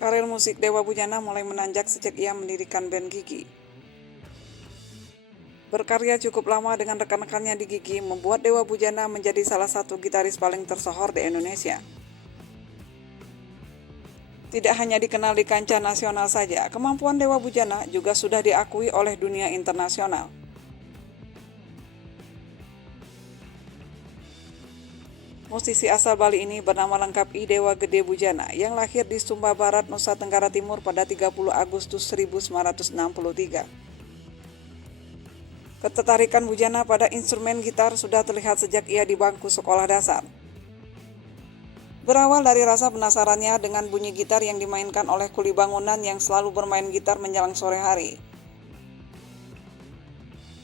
Karir musik Dewa Bujana mulai menanjak sejak ia mendirikan band Gigi. Berkarya cukup lama dengan rekan-rekannya di Gigi membuat Dewa Bujana menjadi salah satu gitaris paling tersohor di Indonesia. Tidak hanya dikenal di kancah nasional saja, kemampuan Dewa Bujana juga sudah diakui oleh dunia internasional. Musisi asal Bali ini bernama lengkap I Dewa Gede Bujana yang lahir di Sumba Barat, Nusa Tenggara Timur pada 30 Agustus 1963. Ketertarikan Bujana pada instrumen gitar sudah terlihat sejak ia di bangku sekolah dasar. Berawal dari rasa penasarannya dengan bunyi gitar yang dimainkan oleh kuli bangunan yang selalu bermain gitar menjelang sore hari.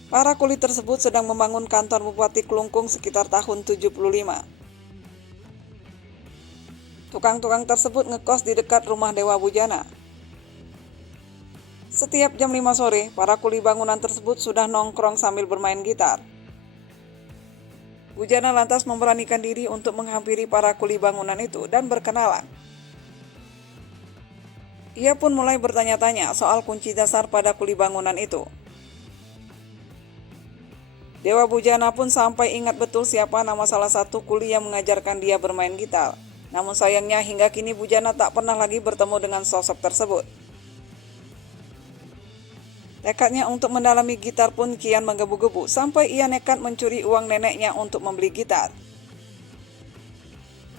Para kuli tersebut sedang membangun kantor Bupati Klungkung sekitar tahun 75. Tukang-tukang tersebut ngekos di dekat rumah Dewa Bujana. Setiap jam 5 sore, para kuli bangunan tersebut sudah nongkrong sambil bermain gitar. Bujana lantas memberanikan diri untuk menghampiri para kuli bangunan itu dan berkenalan. Ia pun mulai bertanya-tanya soal kunci dasar pada kuli bangunan itu. Dewa Bujana pun sampai ingat betul siapa nama salah satu kuli yang mengajarkan dia bermain gitar. Namun sayangnya hingga kini Bujana tak pernah lagi bertemu dengan sosok tersebut. Tekadnya untuk mendalami gitar pun kian menggebu-gebu sampai ia nekat mencuri uang neneknya untuk membeli gitar.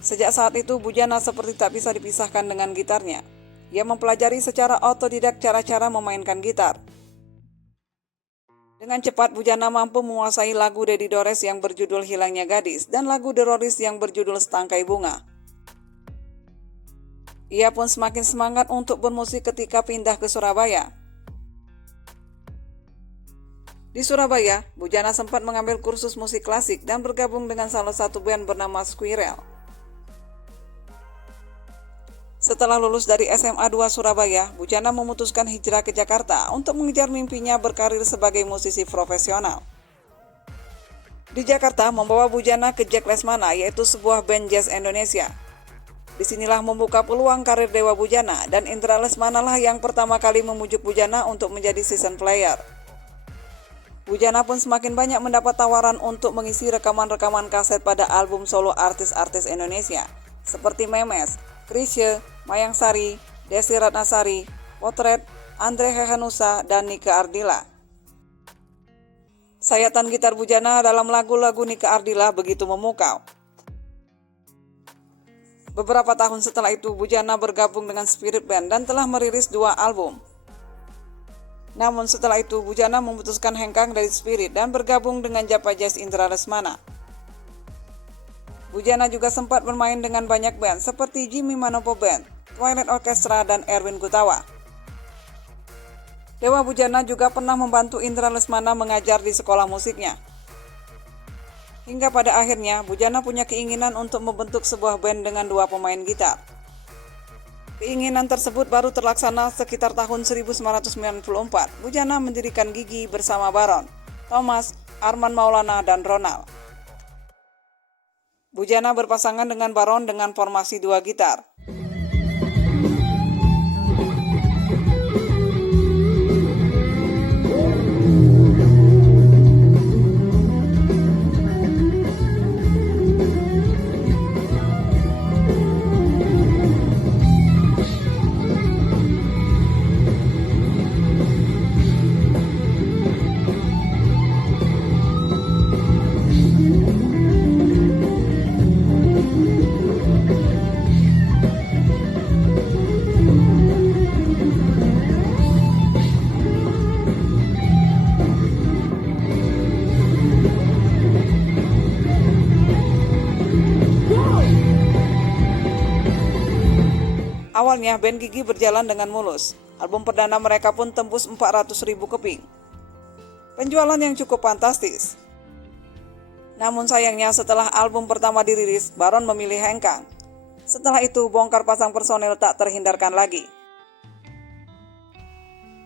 Sejak saat itu Bujana seperti tak bisa dipisahkan dengan gitarnya. Ia mempelajari secara otodidak cara-cara memainkan gitar. Dengan cepat Bujana mampu menguasai lagu Dedi Dores yang berjudul Hilangnya Gadis dan lagu The Roris yang berjudul Setangkai Bunga. Ia pun semakin semangat untuk bermusik ketika pindah ke Surabaya. Di Surabaya, Bujana sempat mengambil kursus musik klasik dan bergabung dengan salah satu band bernama Squirrel. Setelah lulus dari SMA 2 Surabaya, Bujana memutuskan hijrah ke Jakarta untuk mengejar mimpinya berkarir sebagai musisi profesional. Di Jakarta membawa Bujana ke Jack Lesmana, yaitu sebuah band jazz Indonesia. Disinilah membuka peluang karir Dewa Bujana dan Indra Lesmana lah yang pertama kali memujuk Bujana untuk menjadi season player. Bujana pun semakin banyak mendapat tawaran untuk mengisi rekaman-rekaman kaset pada album solo artis-artis Indonesia seperti Memes, Chrisye, Mayang Sari, Desi Ratnasari, Potret, Andre Hehanusa, dan Nika Ardila. Sayatan gitar Bujana dalam lagu-lagu Nika Ardila begitu memukau. Beberapa tahun setelah itu, Bujana bergabung dengan Spirit Band dan telah merilis 2 album. Namun setelah itu, Bujana memutuskan hengkang dari Spirit dan bergabung dengan Japa Jazz Indra Lesmana. Bujana juga sempat bermain dengan banyak band seperti Jimmy Manopo Band, Twilight Orchestra, dan Erwin Gutawa. Dewa Bujana juga pernah membantu Indra Lesmana mengajar di sekolah musiknya. Hingga pada akhirnya, Bujana punya keinginan untuk membentuk sebuah band dengan 2 pemain gitar. Keinginan tersebut baru terlaksana sekitar tahun 1994. Bujana mendirikan Gigi bersama Baron, Thomas, Arman Maulana, dan Ronald. Bujana berpasangan dengan Baron dengan formasi 2 gitar. Awalnya band Gigi berjalan dengan mulus. Album perdana mereka pun tembus 400.000 keping. Penjualan yang cukup fantastis. Namun sayangnya setelah album pertama dirilis, Baron memilih hengkang. Setelah itu bongkar pasang personil tak terhindarkan lagi.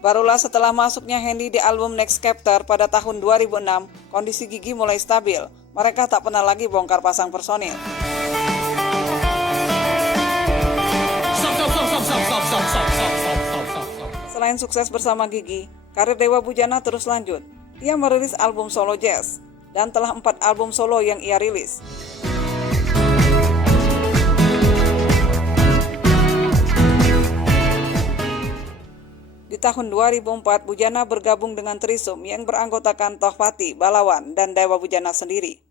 Barulah setelah masuknya Hendy di album Next Chapter pada tahun 2006, kondisi Gigi mulai stabil. Mereka tak pernah lagi bongkar pasang personil. Stop. Selain sukses bersama Gigi, karir Dewa Bujana terus lanjut. Ia merilis album solo jazz dan telah 4 album solo yang ia rilis. Di tahun 2004, Bujana bergabung dengan Trisum yang beranggotakan Tohpati, Balawan, dan Dewa Bujana sendiri.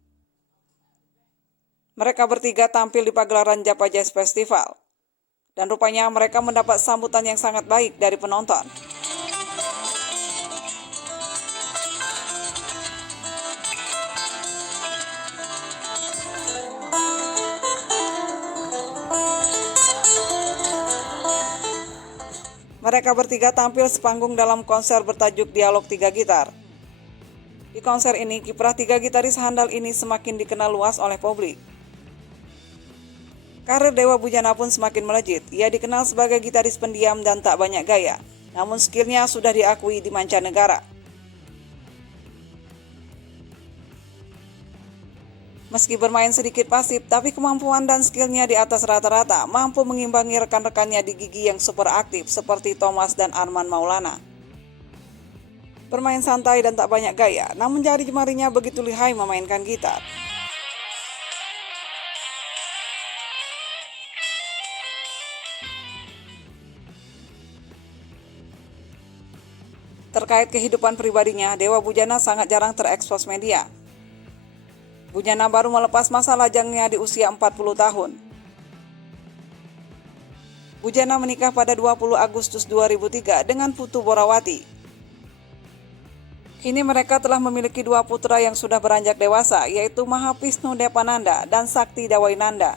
Mereka bertiga tampil di pagelaran Java Jazz Festival. Dan rupanya mereka mendapat sambutan yang sangat baik dari penonton. Mereka bertiga tampil sepanggung dalam konser bertajuk Dialog 3 Gitar. Di konser ini, kiprah 3 gitaris handal ini semakin dikenal luas oleh publik. Karir Dewa Bujana pun semakin melejit. Ia dikenal sebagai gitaris pendiam dan tak banyak gaya, namun skillnya sudah diakui di mancanegara. Meski bermain sedikit pasif, tapi kemampuan dan skillnya di atas rata-rata, mampu mengimbangi rekan-rekannya di Gigi yang super aktif seperti Thomas dan Arman Maulana. Bermain santai dan tak banyak gaya, namun jari jemarinya begitu lihai memainkan gitar. Terkait kehidupan pribadinya, Dewa Bujana sangat jarang terekspos media. Bujana baru melepas masa lajangnya di usia 40 tahun. Bujana menikah pada 20 Agustus 2003 dengan Putu Borawati. Kini mereka telah memiliki 2 putra yang sudah beranjak dewasa, yaitu Mahapisnu Depananda dan Sakti Dawainanda.